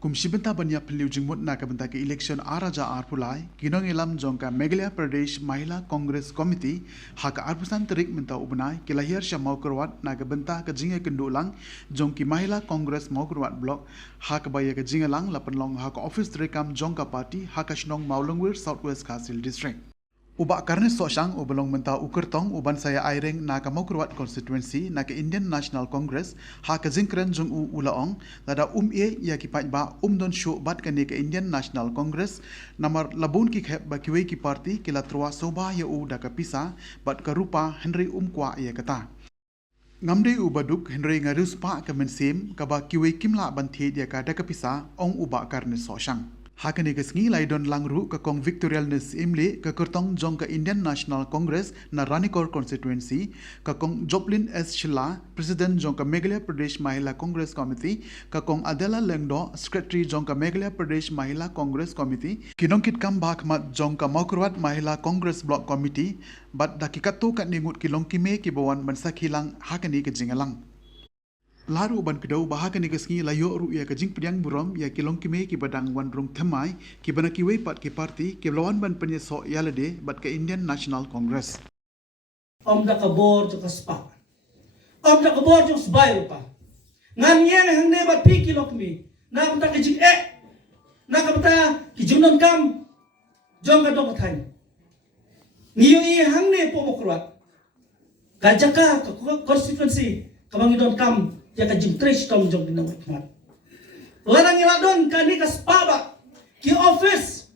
Kumsibenta banya peliu jingmut na kabenta ke election araja arpulai kinong ilam jongka Meghalaya Pradesh Mahila Congress Committee haka arpusan terik minta ubnai kilahir sya mau kerwat na kabenta ke jinga kendulang jongki Mahila Congress mau kerwat blok haka baya ke jinga lang lapenlong haka office terekam jongka party haka shnong Maulungwir Southwest Kasil District. Ubak karne sosyang ubelong menta ukertong uban saya airing na kamau kurwat constituency na ke Indian National Congress ha ke jingkren jung ulaong lada ya ki ba don show bat kane ke Indian National Congress namar labun ki khep ba kiwe ki party kila trwa soba ya da ka pisa bat ka rupa Henry kwa ya kata ngamde ubaduk Henry ngarus pa ka mensim ka ba kiwe kimla banthi dia ka da ka pisa ong ubak karne sosyang hakani ke sengi laidon langru ke kong Victorialness imli ke kertong jong ke Indian National Congress na Ranikor constituency ke kong Joplin S. Shilla President jong ke Meghalaya Pradesh Mahila Congress Committee ke kong Adela Lengdo Secretary jong ke Meghalaya Pradesh Mahila Congress Committee kinong kit kam bak mat jong ke Maukurwat Mahila Congress Block Committee bat dakikatu kat ningut kilong kime kibawan mensak hilang hakani ke jingalang Laru ban kedau bahakan ni kesengi layo ru ya kajing pediang burom ya kilong kime ki badang wan rung themai ki bana ki wei pat ki party ki lawan ban penyeso yalade bat ke Indian National Congress. Om da kabor jo kaspa. Om da kabor jo sbai pa. Ngan yang hang ne bat pi kilok mi. Na kam ta kajing na kam ta ki junon kam jong ka dong thai. Niyo I hang ne po mokrwat. Kajaka constituency kamang idon kam ya ka jingtres tom jong dinang ikmat larang iladon kani kaspaba ki office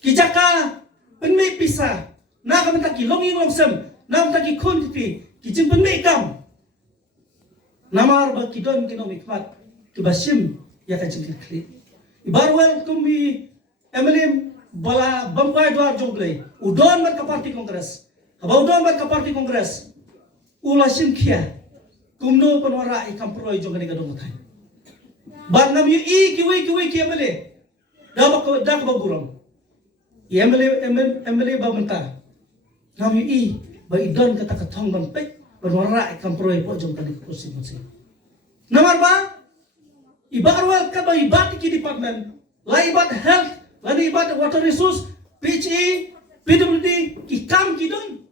ki jaka penme pisa na ka menta ki longi longsem na menta ki quantity ki jing penme kam namar ba ki don dinang ikmat ki basim ya ka jing kli ibarwel kumi MLM bala bampai dwar jogle udon mat ka party congress udon mat ka party congress ulasim kia kumno panwara ikam proy jong kani gadong thai ban nam yu I kiwi ki MLA da ba buram MLA ba menta nam yu I ba idon kata kathong ban pe panwara ikam proy po jong kani kursi namar ba ibarwal ka ba ibat ki department la ibat health la ibat water resource PHE PWD ki kam ki don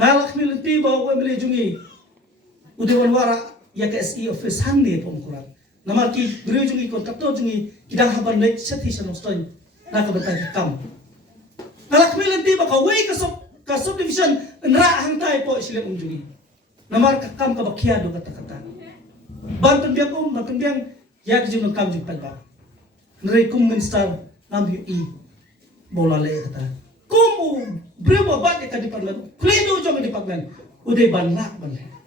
ngalak militi ba ko MLA jungi Udewan wara ya ke SE office hangni pongkuran namar ki brio jungi kontraktor jungi kidang haban lek sethi sanostoy na ka batang kam nalak milenti ba ka way ka subdivision nra hangtay po sila jungi namar ka kam ka bakya do kata banten biang ya ki jungi kam jung palba nre kum minister nam yu bola le kata kum brio ba bat ka department kledo jong department ude banla banle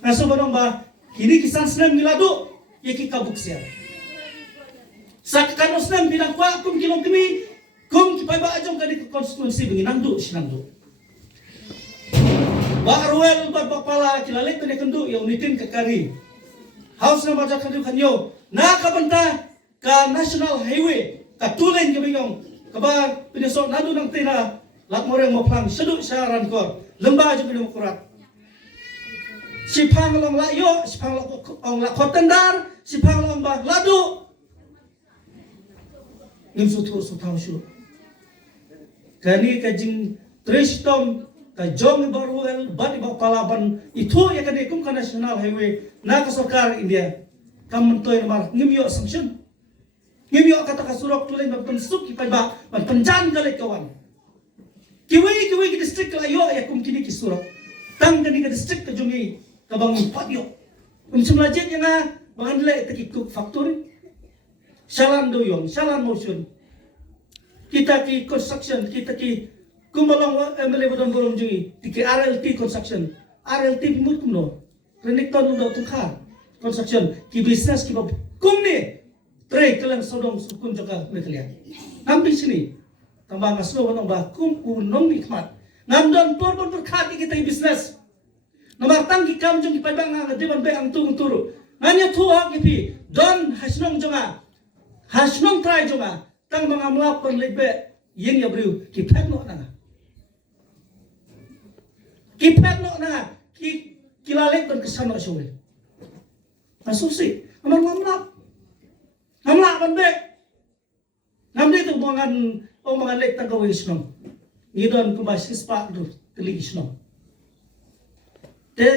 Naso banong ba kini kisan senam nilado ya ki kabuk siya. Sa kanos nam bilang kwa kum kilong kami kum kipay ba ajong kani konstituensi benginangdo sinangdo. Ba arwel ba pala kilalit na kendo ya unitin kakari. House na baja kanyo kanyo na kabanta ka national highway katulen kabingong kaba pinesok nado ng tina lat moreng moplang seduk syaran kor lemba ajong kini mokurat. Sipang long layo, sipang long la kotendar, sipang long ba ladu. Nimsu tur su tahu syu. Kani kajing tristom kajong baruel bani ba palaban itu ya kani kum ka national highway na ka sarkar India. Kam mentoy mar ngimyo sanction. Ngimyo kata ka surok tulen ba pensuk ki ba penjan kali kawan. Kiwi ki district layo ya kum kini ki surok. Tang kani ka district ka jungi kabang patio sumlajit yang bangan le tekikuk factory salan doyong salan motion kita ki construction kita ki kumbalong MLA bodong bolong jungi tiki RLT construction RLT pimut kumno renikton do tukha construction ki business ki bob kumni tre kelang sodong sukun jaka metalian nampi sini tambang aslo bonong ba kum unong nikmat ngamdon porbon berkhati kita business Nomor tangki kam jong kipay bang nga deban be ang turu nganya tuwa kipi don hasnong jonga hasnong try jonga tang mga mlap per lebe yin ya briu kipet no na kilalek don kesano syuwe asusi nomor mlap Ngamla ban be. Ngamdi tu mangan lek tangkaw isnom. Ngidon ko ba sispa do tili isnom. Te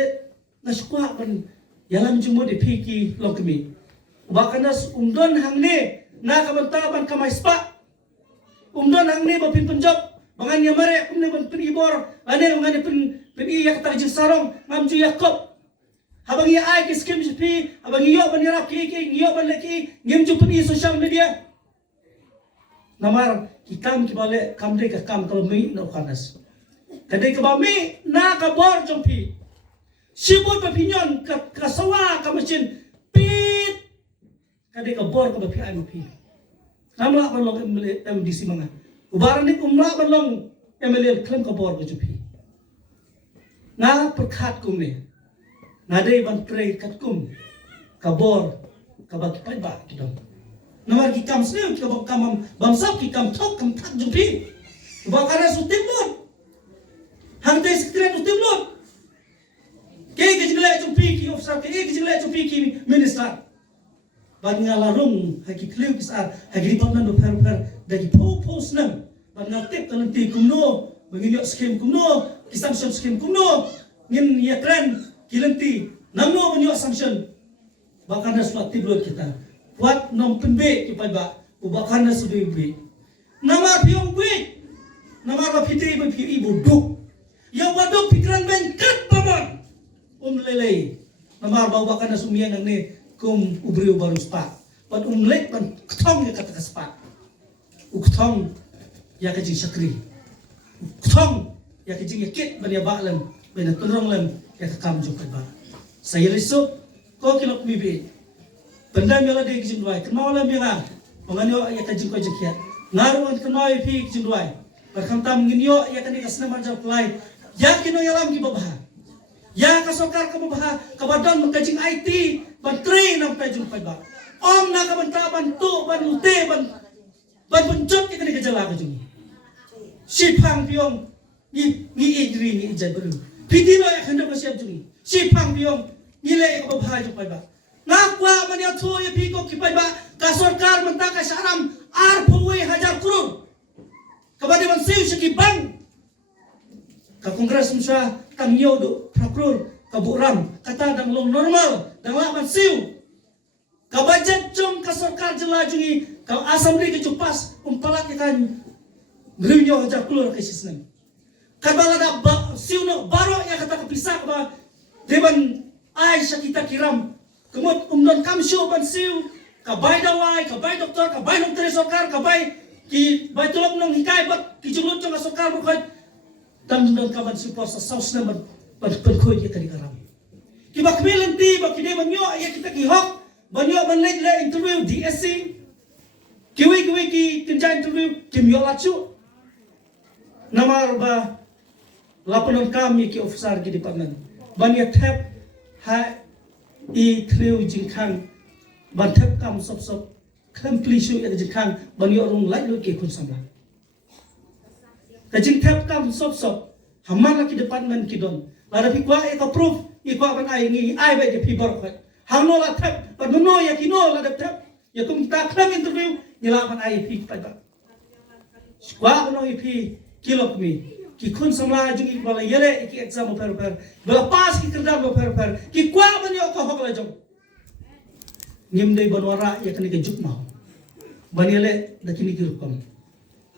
nasukwa ban yalam jumo de piki lokmi. Bakanas umdon hangne na kamantaban kamay spa. Umdon hangne ba pinpunjob. Bangan yamare umne ban pinibor. Ane ngane pin iyak tarjing sarong ngamju yakop. Habang iya ay kiskim pi, habang iyo ban irap ki, iyo ban leki, ngimju pun i social media. Namar kikam kibale kamde ka kam kalmi no kanas. Kadai kabami na kabor jompi. Sibut papinyon kasawa kamachin pit. Kadai kabor ka bapi ay mapi. Namla ban long MDC mga. Ubaran ni umla ban long MLL klam kabor ka jompi. Na perkat kum ni. Nadai ban pray katkum kabor kabak paiba gitu. Namar kikam sini kabak kamam bamsap kikam tok kam tak jumpi. Bakara sutim lot. Hangte sekretariat sutim lot. Kei kejilai jumpi ki ofsar kei kejilai jumpi ki minister. Ban ngalarung haki kliu kisar haki pamnan do per dagi pos nam. Ban ngatip kalanti kumno menginyok skim kumno kisam skim kumno ngin ya tren kilanti namno menyo sanction bakana suat tiblot kita buat nom penbe kipai ba ubakana subi nama piong bui nama ba piti ba pi ibu duk yang waduk pikiran bengkat paman lele nama ba bakana sumian nang ne kum ubriu baru spa pat lek ban ktong ya kata spa uktong ya kaji sakri uktong ya kaji yakit ban ya balam ban tunrong lam ya kam jokai ba saya risuk ko kilok bibi pendam yala de kijin duai kenala bianga manganyo ya kajin ko jekia ngaruan kenoi pi kijin duai barkam tam nginyo ya kan ikasna marja plai ya kino yalam ki babah ya kasokar ka babah kabadan mengkajing IT ban train nam tajung pai ba om na ka banta ban tu ban ute ban penjot kita ni kejala ka jung sipang piong ni idri ni ijai baru pidino ya kanda ko siap jung sipang piong nilai ka babah jung pai ba nakwa man ya thu ya piko ki pai ba ka sarkar menta ka saram ar phuwe 1000 crore kabadi man siu siki bang ka kongres musa tang nyo do prokuror ka buram kata dang long normal dang la man siu ka budget jom ka sarkar jela jungi ka assembly ke cupas umpala kita ngrinyo 1000 crore ka sistem kabala da siu no baro ya kata kepisah ba deban ai kita kiram kemut umdon kam show ban siu kabay dawai kabay doktor kabay dokter sokar kabay ki bay tulok nong hikay bat ki jumlut jong sokar bukan tam umdon kaban support sa saus na ban koy ya kadi karam ki bakmilan ti bakide banyo ya kita ki hok banyo ban le interview DSC kiwi ki tinja interview kimyo lachu namar ba laponon kami ki officer ki department banyak tap ha i kliu jingkang ban thep kam sop completion ya jingkang ban yo rung lai lo ke kun samla ka jing thep kam sop hamala ki department ki don la pi kwa e ka proof i kwa ban ai ngi ai ba ke pi bor kha hamno la thep ban no ya ki no la de thep ya kum ta klam interview ni la ban ai pi pa ba kwa no i pi kilok mi ki kun samla jung ik bala yele ki exam per bala pas ki kerja per ki kwa ban yo ko hokla jong ngimdei banwara ya kan ke juk mau ban yele da kini ki rukom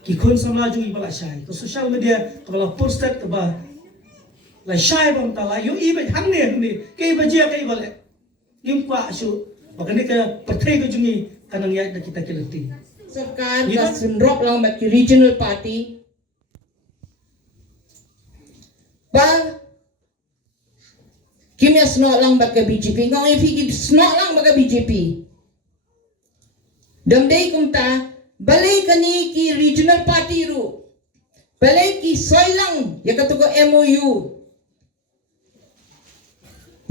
ki kun samla jung ik bala shai to social media ka bala posted ka ba la shai bang ta la yo i ba hang ne ke ba jia ke bala ngim kwa shu bakane ka perthai ko jungi kanang ya da kita kelati सरकार का सुनरोक lang mat ki regional party ba kimya snok lang mat ka BJP ngong ifi snok lang mat ka BJP damdai kumta balai kani ki regional party ru balai ki soilang ya katuko MOU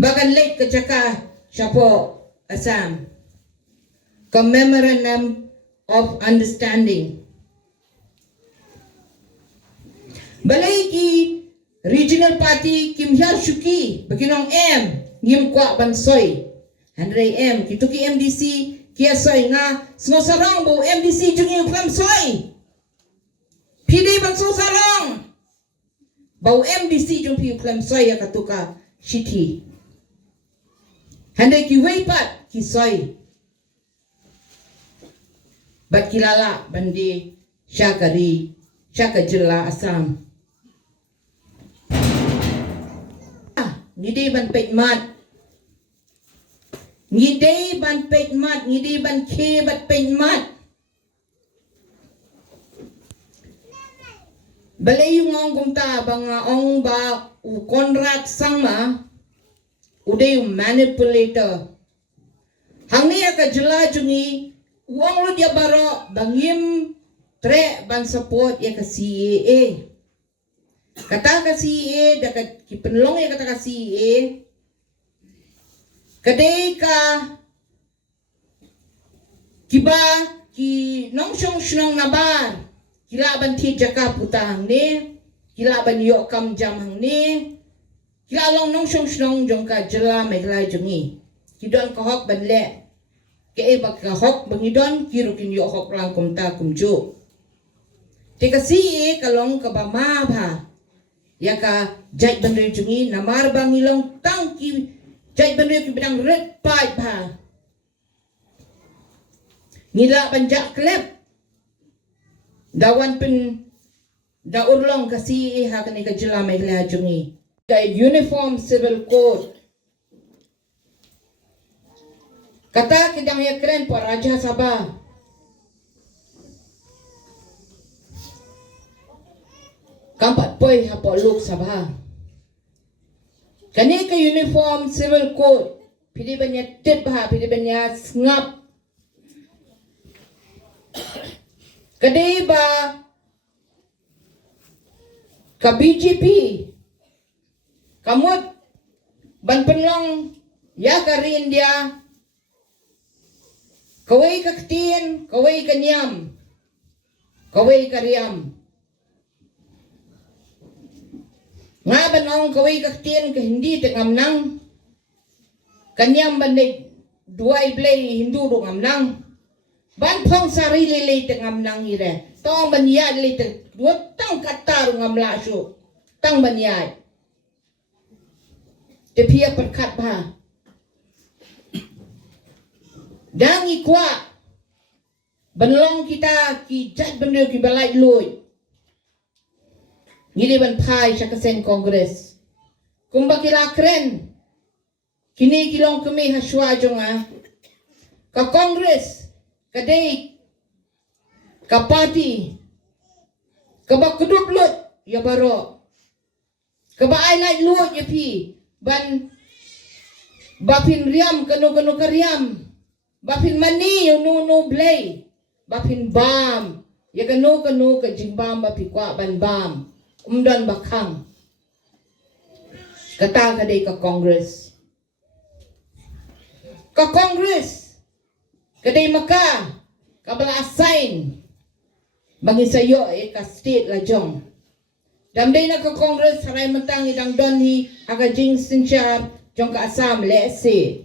bagan late ka jaka Shapo Assam Memorandum of Understanding balai ki regional party kimhyar shuki baginong M ngim kwa bansoy handray M kituki MDC kia soy nga sarong bu MDC jungi uklam soy PD ban sarong bau MDC jung pi uklam soy ya katuka shiti handai ki weipat ki soy bat kilala bandi syaka jela Assam ngide ban pekmat ngide ban pekmat ngide ban ke bat pekmat balay yung ong kumta bang ong ba Konrad Sangma uday yung manipulator hangni ka jela jungi uang lu dia baro bangim tre ban support ya ka CAA kata ka CAA dakat ki penlong ya kata ka CAA kadai ka kiba ki nongshong shnong nabar kila ban ti jaka putang ne kila ban yo kam jam hang ne kila long nongshong shnong jong ka jela meglai jungi kidon ka hok ban le ke bak ka hok bangidon kirukin yo hok lang kumta kumju teka CAA kalong ka ba ma ba ya ka jai bandri jungi namar bang ilong tangki jai bandri ki bidang red pipe ba ngila banjak klep dawan pen daurlong ka CAA ha kani ka jela mai la jungi kay uniform civil code kata kidang ya keren po Raja Sabah kampat poy hapo Lok Sabha kani ka uniform civil code pidi banya tip ha pidi banya ngap kadai ba ka BJP kamut ban penlong ya ka India kawai ka ktin kawai ka niam kawai ka riam nga banong kawai ka ktin ka hindi te ngamnang kanyam bandai duai blay hindu do ngamnang ban phong sarili le te ngamnang ire tong banyad le te tang katar ngamla shu tang banyad te pia perkat ba dang ikwa banlong kita ki jat benda ki balai lui ngide ban pai chakasen Congress kumba kila kren kini kilong kami haswa jonga ka Congress kadai ka party ka ba kudut lut ya baro ka ba ai lai lut ya pi ban bapin riam kanu kariam bapin mani yung no blay bapin bam ya kanu ka jimbam bapi kwa ban bam umdan bakang kata kadai ka Congress kadai maka kabala assign bagi sayo ka state la jong damday na ka Congress haray matang idang don hi aga jing sinchar jong ka Assam le se